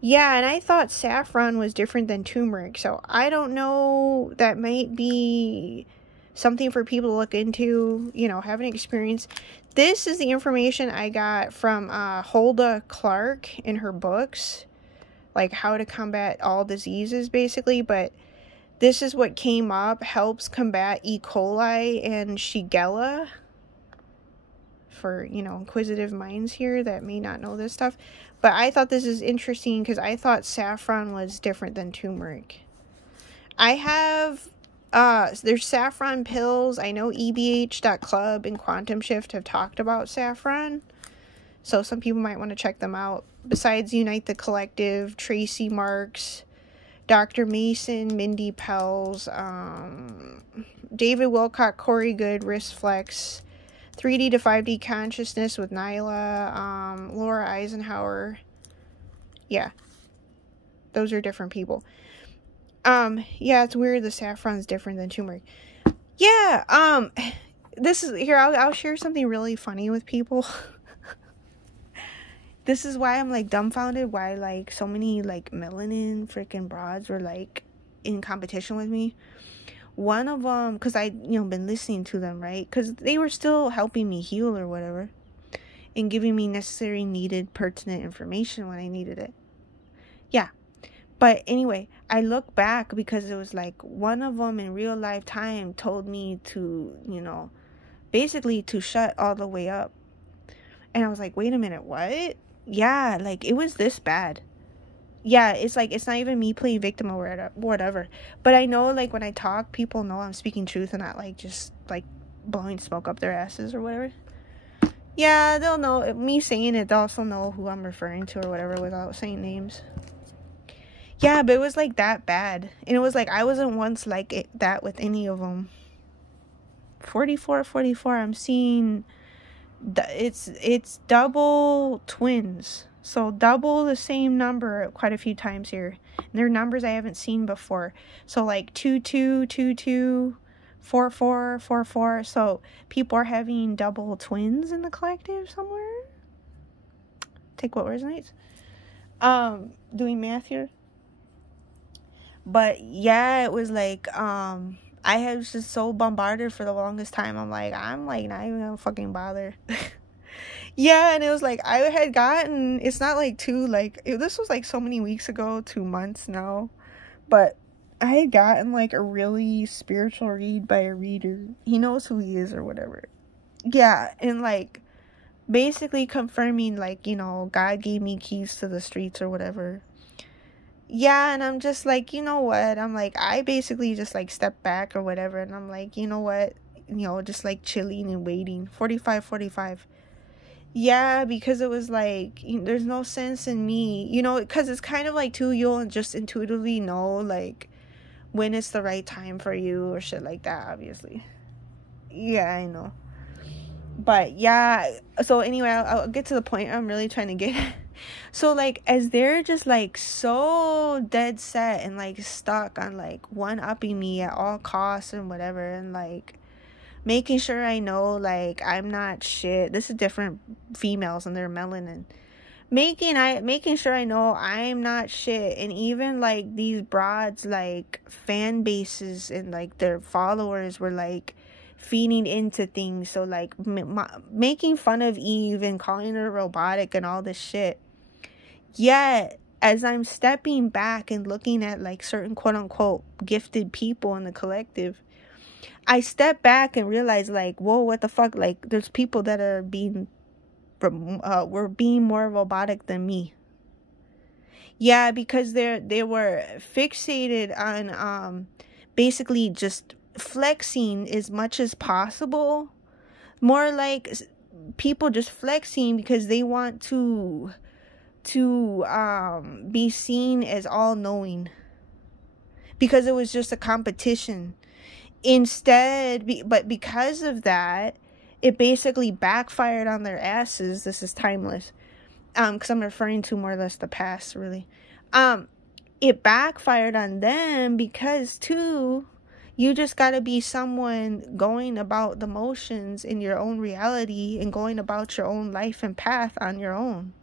Yeah, and I thought saffron was different than turmeric, so I don't know. That might be something for people to look into, you know, have an experience. This is the information I got from Hulda Clark in her books, like how to combat all diseases, basically, but this is what came up. Helps combat E. coli and Shigella. For, you know, inquisitive minds here that may not know this stuff. But I thought this is interesting because I thought saffron was different than turmeric. I have, there's saffron pills. I know EBH.club and Quantum Shift have talked about saffron. So some people might want to check them out. Besides Unite the Collective, Tracy Marks, Dr. Mason, Mindy Pels, David Wilcock, Corey Good, Wristflex, 3D to 5D Consciousness with Nyla, Laura Eisenhower. Yeah. Those are different people. Yeah, it's weird the saffron's different than turmeric. Yeah, this is, here, I'll share something really funny with people. This is why I'm, like, dumbfounded why, like, so many, like, melanin freaking broads were, like, in competition with me. One of them, because I, you know, been listening to them, right? Because they were still helping me heal or whatever. And giving me necessary, needed, pertinent information when I needed it. Yeah. But anyway, I look back because it was, like, one of them in real life time told me to, you know, basically to shut all the way up. And I was like, wait a minute, what? Yeah, like, it was this bad. Yeah, it's like, it's not even me playing victim or whatever. But I know, like, when I talk, people know I'm speaking truth and not, like, just, like, blowing smoke up their asses or whatever. Yeah, they'll know. Me saying it, they'll also know who I'm referring to or whatever without saying names. Yeah, but it was, like, that bad. And it was, like, I wasn't once like that with any of them. 44, I'm seeing... It's double twins, so double the same number quite a few times here, and they're numbers I haven't seen before. So like 2222, 4 4 4 4. So people are having double twins in the collective somewhere. Take what resonates. Doing math here. But yeah, it was like, I was just so bombarded for the longest time. I'm like not even gonna fucking bother. Yeah, and it was like, I had gotten, it's not like this was like so many weeks ago, 2 months now, but I had gotten like a really spiritual read by a reader. He knows who he is or whatever. Yeah, and like basically confirming like, God gave me keys to the streets or whatever. Yeah, and I'm just like, you know what? I'm like, I basically just like stepped back or whatever, and I'm like, you know what? Just like chilling and waiting. 45. Yeah, because it was like, there's no sense in me, because it's kind of like too, you'll just intuitively know like when it's the right time for you or shit like that, obviously. Yeah, I know. But yeah, so anyway, I'll get to the point I'm really trying to get. So like, as they're just like so dead set and like stuck on like one-upping me at all costs and whatever, and like making sure I know like I'm not shit. This is different females and their melanin. Making sure I know I'm not shit. And even like these broads, like fan bases and like their followers were like feeding into things. So like making fun of Eve and calling her robotic and all this shit. Yet as I'm stepping back and looking at like certain quote unquote gifted people in the collective, I step back and realize like, whoa, what the fuck? Like there's people that are were being more robotic than me. Yeah, because they were fixated on basically just flexing as much as possible. More like people just flexing because they want to be seen as all knowing, because it was just a competition. But because of that, it basically backfired on their asses. This is timeless. Because I'm referring to more or less the past, really. It backfired on them because, too, you just gotta be someone going about the motions in your own reality and going about your own life and path on your own.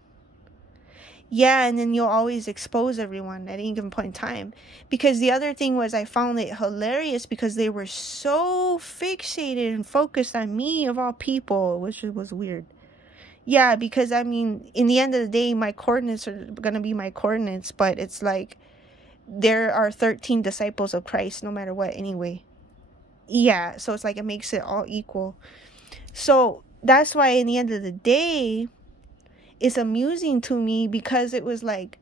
Yeah, and then you'll always expose everyone at any given point in time. Because the other thing was, I found it hilarious because they were so fixated and focused on me, of all people, which was weird. Yeah, because, I mean, in the end of the day, my coordinates are going to be my coordinates, but it's like, there are 13 disciples of Christ, no matter what, anyway. Yeah, so it's like, it makes it all equal. So, that's why, in the end of the day, it's amusing to me, because it was like,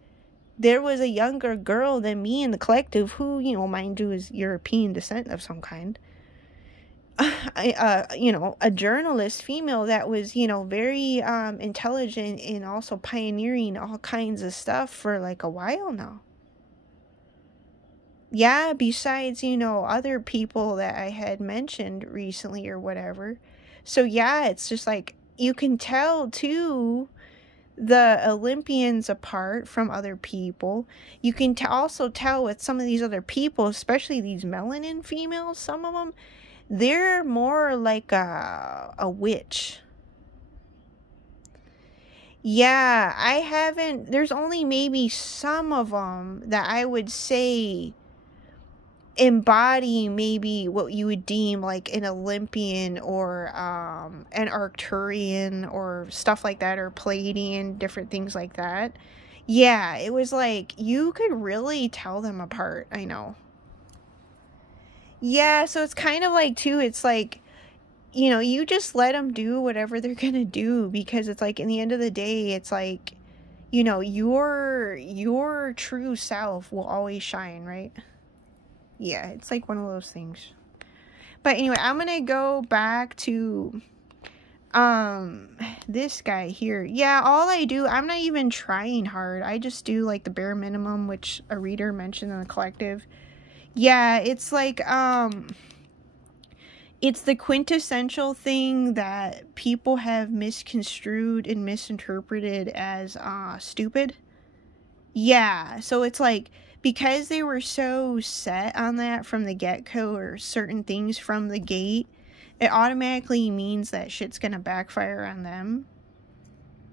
there was a younger girl than me in the collective who, mind you, is European descent of some kind. A journalist, female, that was, very intelligent and also pioneering all kinds of stuff for like a while now. Yeah, besides, other people that I had mentioned recently or whatever. So yeah, it's just like, you can tell too, the Olympians apart from other people. You can also tell with some of these other people, especially these melanin females, some of them, they're more like a witch. Yeah, there's only maybe some of them that I would say embody maybe what you would deem like an Olympian or an Arcturian or stuff like that, or Pleiadian, different things like that. Yeah, it was like, you could really tell them apart, I know. Yeah, so it's kind of like, too, it's like, you just let them do whatever they're gonna do, because it's like, in the end of the day, it's like, your true self will always shine, right? Yeah, it's like one of those things. But anyway, I'm gonna go back to this guy here. Yeah, all I do, I'm not even trying hard. I just do like the bare minimum, which a reader mentioned in the collective. Yeah, it's like it's the quintessential thing that people have misconstrued and misinterpreted as stupid. Yeah, so it's like, because they were so set on that from the get-go, or certain things from the gate, it automatically means that shit's gonna backfire on them.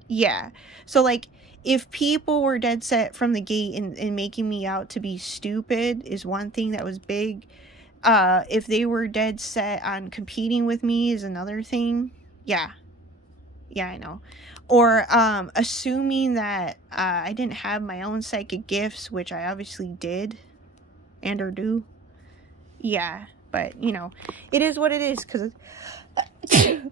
Yeah. So, like, if people were dead set from the gate and making me out to be stupid is one thing that was big. If they were dead set on competing with me is another thing. Yeah. Yeah, I know. Or, assuming that, I didn't have my own psychic gifts, which I obviously did. And or do. Yeah. But, you know, it is what it is, because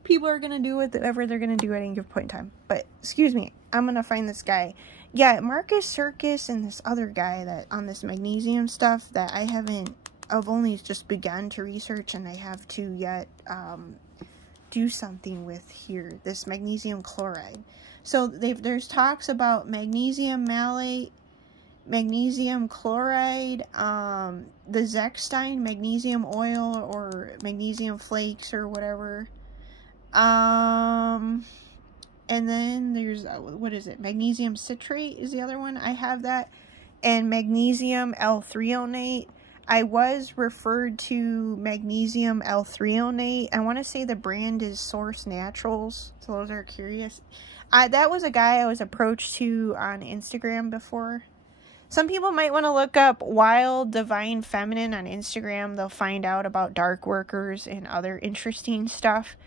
people are gonna do whatever they're gonna do at any given point in time. But, excuse me, I'm gonna find this guy. Yeah, Marcus Circus and this other guy that on this magnesium stuff that I've only just begun to research, and I have to yet do something with here. This magnesium chloride. So there's talks about magnesium malate, magnesium chloride, the Zechstein magnesium oil or magnesium flakes or whatever. And then there's, what is it? Magnesium citrate is the other one. I have that. And magnesium L-threonate. I was referred to magnesium L-threonate. I want to say the brand is Source Naturals. So those are curious. That was a guy I was approached to on Instagram before. Some people might want to look up Wild Divine Feminine on Instagram. They'll find out about dark workers and other interesting stuff.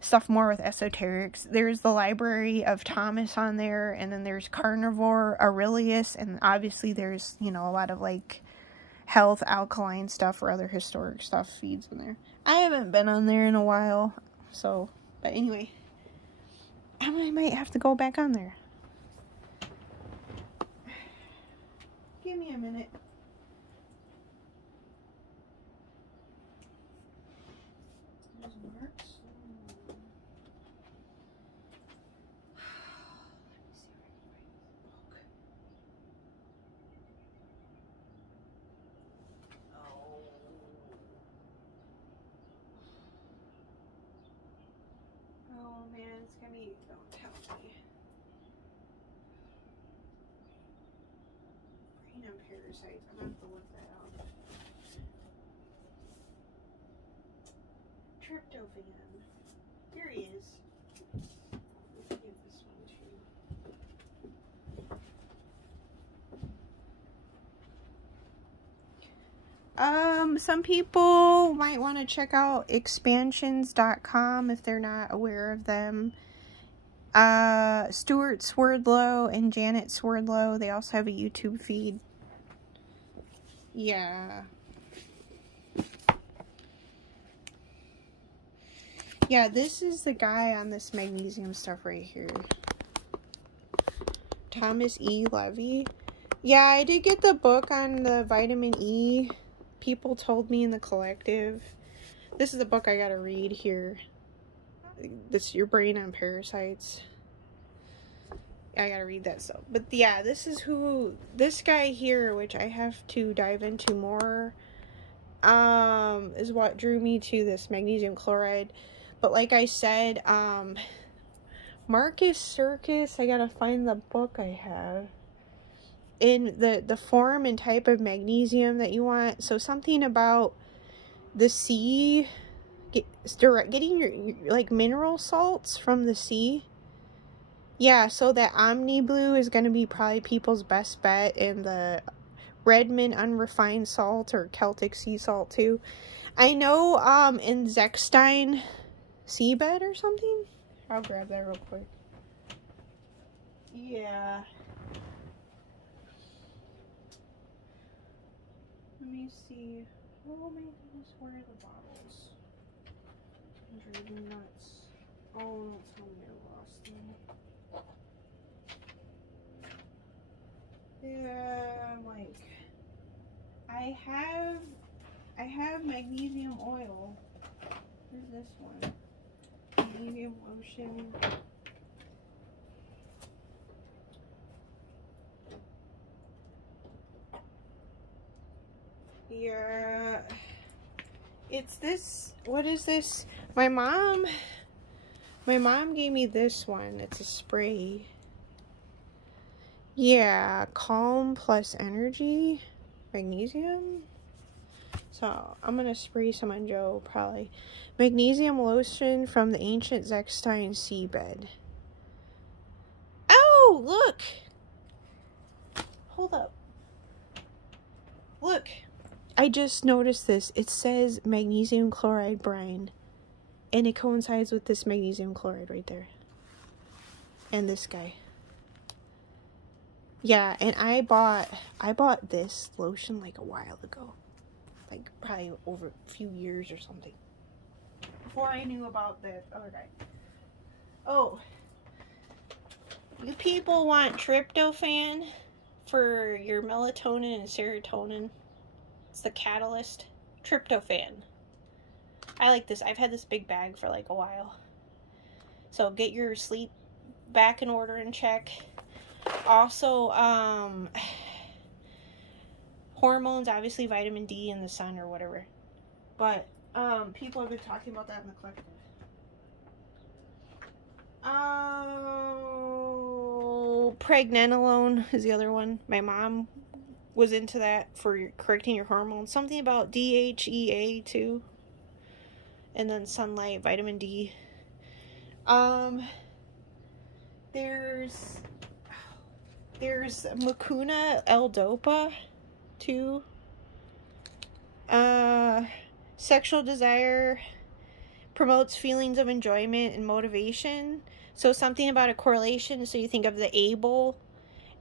Stuff more with esoterics. There's the Library of Thomas on there, and then there's Carnivore, Aurelius, and obviously there's, you know, a lot of like health, alkaline stuff or other historic stuff feeds in there. I haven't been on there in a while, so, but anyway, I might have to go back on there. Give me a minute. Oh man, it's gonna be, don't tell me. Brain and parasites, I'm gonna have to look that up. Tryptophan. Here he is. Let's give this one too. Some people might want to check out expansions.com if they're not aware of them. Stuart Swerdlow and Janet Swerdlow, they also have a YouTube feed. Yeah. Yeah, this is the guy on this magnesium stuff right here. Thomas E. Levy. Yeah, I did get the book on the vitamin E. People told me in the collective. This is the book I gotta read here. This, Your Brain on Parasites. I gotta read that stuff. But yeah, this is who, this guy here, which I have to dive into more, is what drew me to this magnesium chloride. But like I said, Marcus Circus, I gotta find the book I have. In the form and type of magnesium that you want. So something about the sea, getting your like mineral salts from the sea. Yeah, so that Omni Blue is going to be probably people's best bet, and the Redmond unrefined salt or Celtic sea salt too. I know in Zechstein seabed or something. I'll grab that real quick. Yeah. Let me see. Oh my goodness, where are the bottles? I'm driving nuts. Oh, don't tell me I lost them. Yeah, I'm like, I have magnesium oil. Where's this one? Magnesium lotion. Yeah, it's this, what is this? My mom gave me this one. It's a spray. Yeah, Calm Plus Energy. Magnesium. So, I'm going to spray some on Joe, probably. Magnesium lotion from the ancient Zechstein seabed. Oh, look! Hold up. Look. I just noticed this. It says magnesium chloride brine. And it coincides with this magnesium chloride right there. And this guy. Yeah, and I bought this lotion like a while ago. Like probably over a few years or something. Before I knew about the other guy. Oh. You people want tryptophan for your melatonin and serotonin. It's the catalyst. Tryptophan. I like this. I've had this big bag for like a while. So get your sleep back in order and check. Also, hormones, obviously vitamin D in the sun or whatever. But, people have been talking about that in the collective. Oh, pregnenolone is the other one. My mom was into that for correcting your hormones. Something about DHEA too. And then sunlight, vitamin D. There's Mucuna L-Dopa too. Sexual desire promotes feelings of enjoyment and motivation. So something about a correlation. So you think of the ABLE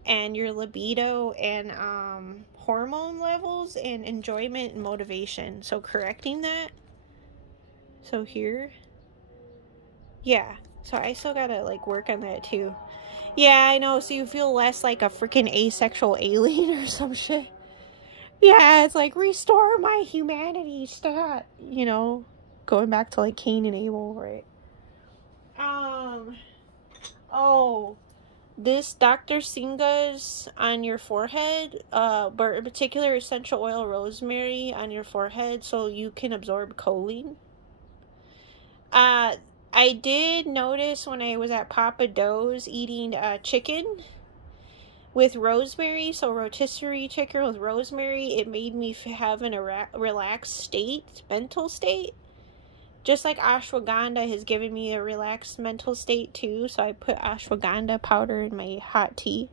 and your libido and hormone levels and enjoyment and motivation. So correcting that. So here. Yeah. So I still gotta like work on that too. Yeah, I know. So you feel less like a freaking asexual alien or some shit. Yeah, it's like restore my humanity stat. You know, going back to like Cain and Abel, right? Oh, this Dr. Singa's on your forehead, but in particular essential oil rosemary on your forehead so you can absorb choline. I did notice when I was at Papa Do's eating chicken with rosemary, so rotisserie chicken with rosemary, it made me have a relaxed state, mental state. Just like ashwagandha has given me a relaxed mental state too, so I put ashwagandha powder in my hot tea.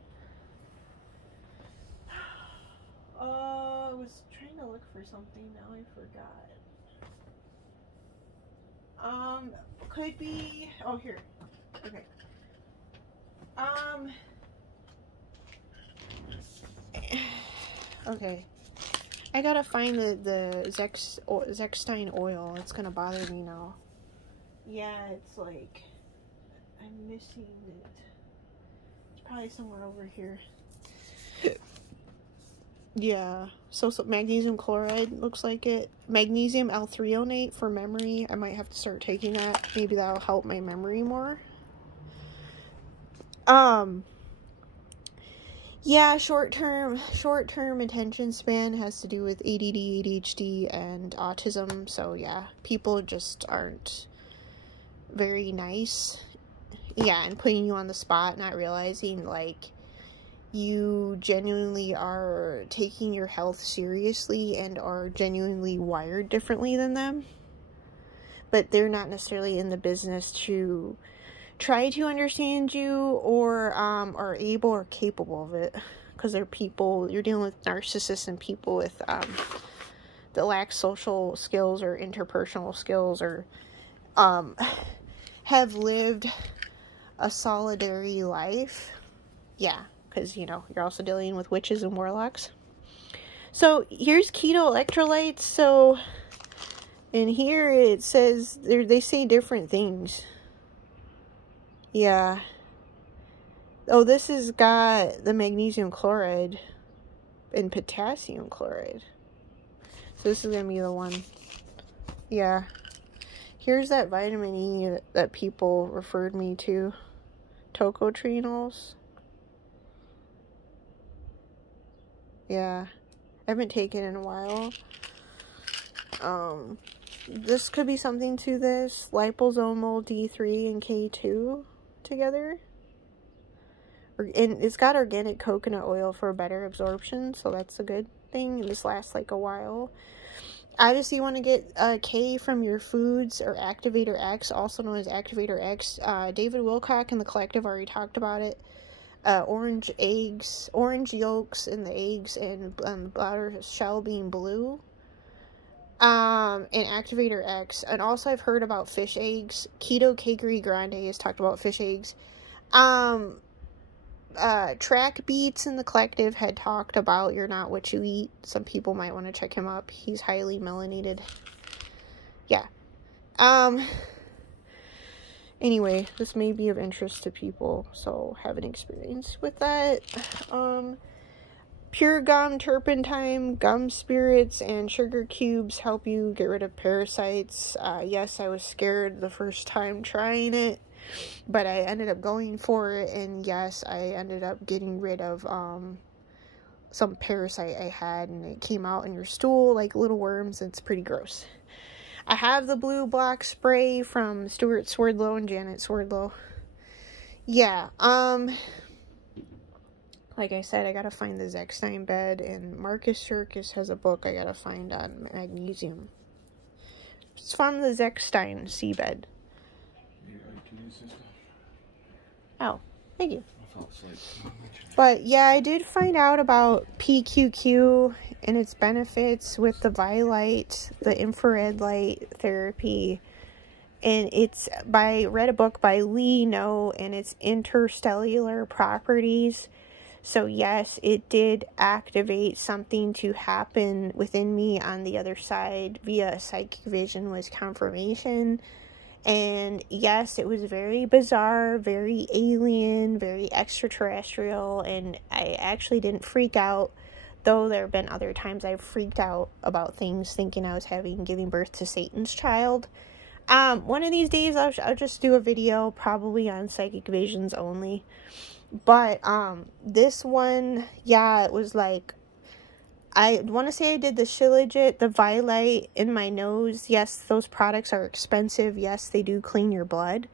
I was trying to look for something, now I forgot. Could be, oh here, okay. Okay. I gotta find the Zechstein oil. It's gonna bother me now. Yeah, it's like, I'm missing it. It's probably somewhere over here. Yeah, so magnesium chloride looks like it. Magnesium L-threonate for memory. I might have to start taking that. Maybe that'll help my memory more. Yeah, short-term attention span has to do with ADD, ADHD, and autism. So yeah, people just aren't very nice. Yeah, and putting you on the spot, not realizing like you genuinely are taking your health seriously and are genuinely wired differently than them. But they're not necessarily in the business to try to understand you or are able or capable of it, because they're people. You're dealing with narcissists and people with that lack social skills or interpersonal skills or have lived a solitary life. Yeah, because you know you're also dealing with witches and warlocks. So here's keto electrolytes. So in here it says they say different things. Yeah. Oh, this has got the magnesium chloride and potassium chloride. So this is going to be the one. Yeah. Here's that vitamin E that people referred me to. Tocotrienols. Yeah. I haven't taken it in a while. This could be something to this. Liposomal D3 and K2 together. And it's got organic coconut oil for better absorption, so that's a good thing. This lasts like a while. Obviously, you want to get K from your foods, or Activator X, also known as Activator X. David Wilcock and the Collective already talked about it. Orange yolks in the eggs, and the outer shell being blue. And Activator X. And also I've heard about fish eggs. Keto Cakery Grande has talked about fish eggs. Track Beats in the Collective had talked about You're Not What You Eat. Some people might want to check him up. He's highly melanated. Yeah. Anyway, this may be of interest to people, so have an experience with that. Pure gum, turpentine, gum spirits, and sugar cubes help you get rid of parasites. Yes, I was scared the first time trying it, but I ended up going for it, and yes, I ended up getting rid of some parasite I had, and it came out in your stool like little worms. It's pretty gross. I have the blue block spray from Stuart Swerdlow and Janet Swerdlow. Yeah, like I said, I gotta find the Zechstein bed, and Marcus Circus has a book I gotta find on magnesium. It's from the Zechstein seabed. Oh, thank you. But yeah, I did find out about PQQ and its benefits with the Vielight, the infrared light therapy. And read a book by Lee No, and its interstellar properties. So yes, it did activate something to happen within me on the other side via psychic vision, was confirmation. And yes, it was very bizarre, very alien, very extraterrestrial, and I actually didn't freak out, though there have been other times I've freaked out about things, thinking I was giving birth to Satan's child. One of these days I'll just do a video probably on psychic visions only. But this one, yeah, it was like, I want to say I did the Shilajit, the Vielight in my nose. Yes, those products are expensive. Yes, they do clean your blood.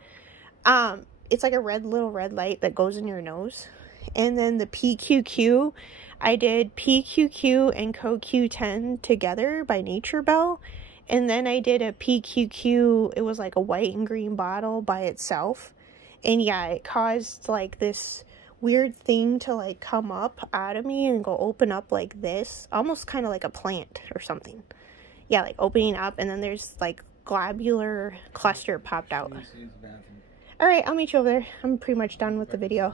It's like a little red light that goes in your nose. And then the PQQ, I did PQQ and CoQ10 together by Nature Bell. And then I did a PQQ, it was like a white and green bottle by itself. And yeah, it caused like this weird thing to like come up out of me and go open up like this, almost kind of like a plant or something. Yeah, like opening up, and then there's like globular cluster popped out. All right, I'll meet you over there. I'm pretty much done with the video.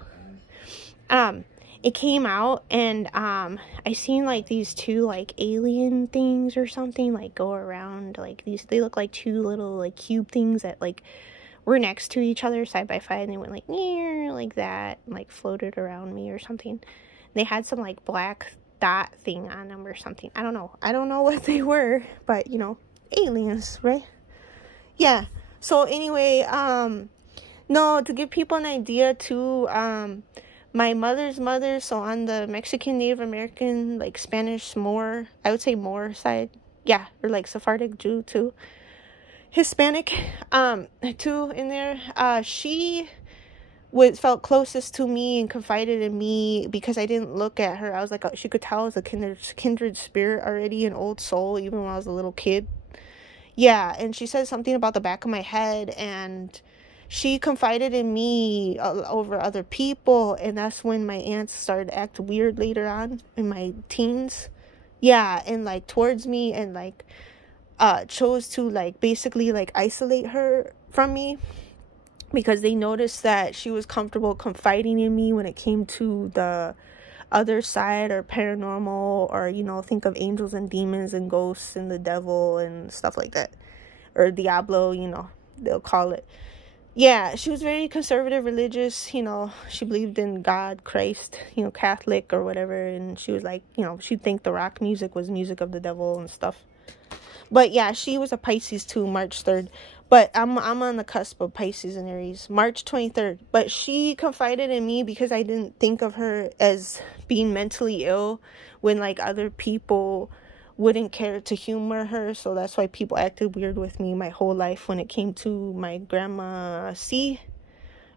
It came out, and I seen like these two like alien things or something like go around, like they look like two little like cube things that like were next to each other side by side, and they went like near like that, and, like floated around me or something. They had some like black dot thing on them or something. I don't know what they were, but you know, aliens, right? Yeah. So anyway, no, to give people an idea too, my mother's mother, so on the Mexican Native American, like Spanish Moor, I would say Moor side, yeah, or like Sephardic Jew too, Hispanic too in there, she felt closest to me and confided in me because I didn't look at her. I was like, she could tell I was a kindred spirit already, an old soul, even when I was a little kid. Yeah, and she said something about the back of my head, and she confided in me over other people, and that's when my aunts started to act weird later on in my teens. Yeah, and like towards me, and like chose to like basically like isolate her from me because they noticed that she was comfortable confiding in me when it came to the other side or paranormal, or you know, think of angels and demons and ghosts and the devil and stuff like that, or Diablo, you know, they'll call it. Yeah, she was very conservative, religious, you know, she believed in God, Christ, you know, Catholic or whatever, and she was like, you know, she'd think the rock music was music of the devil and stuff. But yeah, she was a Pisces too, March 3rd. But I'm on the cusp of Pisces and Aries, March 23rd. But she confided in me because I didn't think of her as being mentally ill when like other people wouldn't care to humor her. So that's why people acted weird with me my whole life when it came to my grandma C,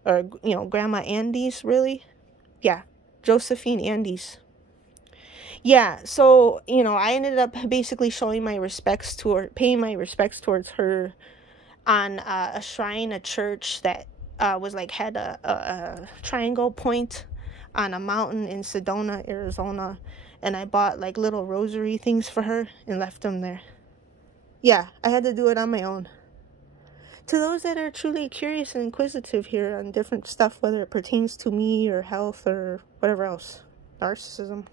or you know, Grandma Andes, really. Yeah, Josephine Andes. Yeah, so, you know, I ended up basically showing my respects to her, paying my respects towards her on a shrine, a church that was like, had a triangle point on a mountain in Sedona, Arizona. And I bought like little rosary things for her and left them there. Yeah, I had to do it on my own. To those that are truly curious and inquisitive here on different stuff, whether it pertains to me or health or whatever else, narcissism.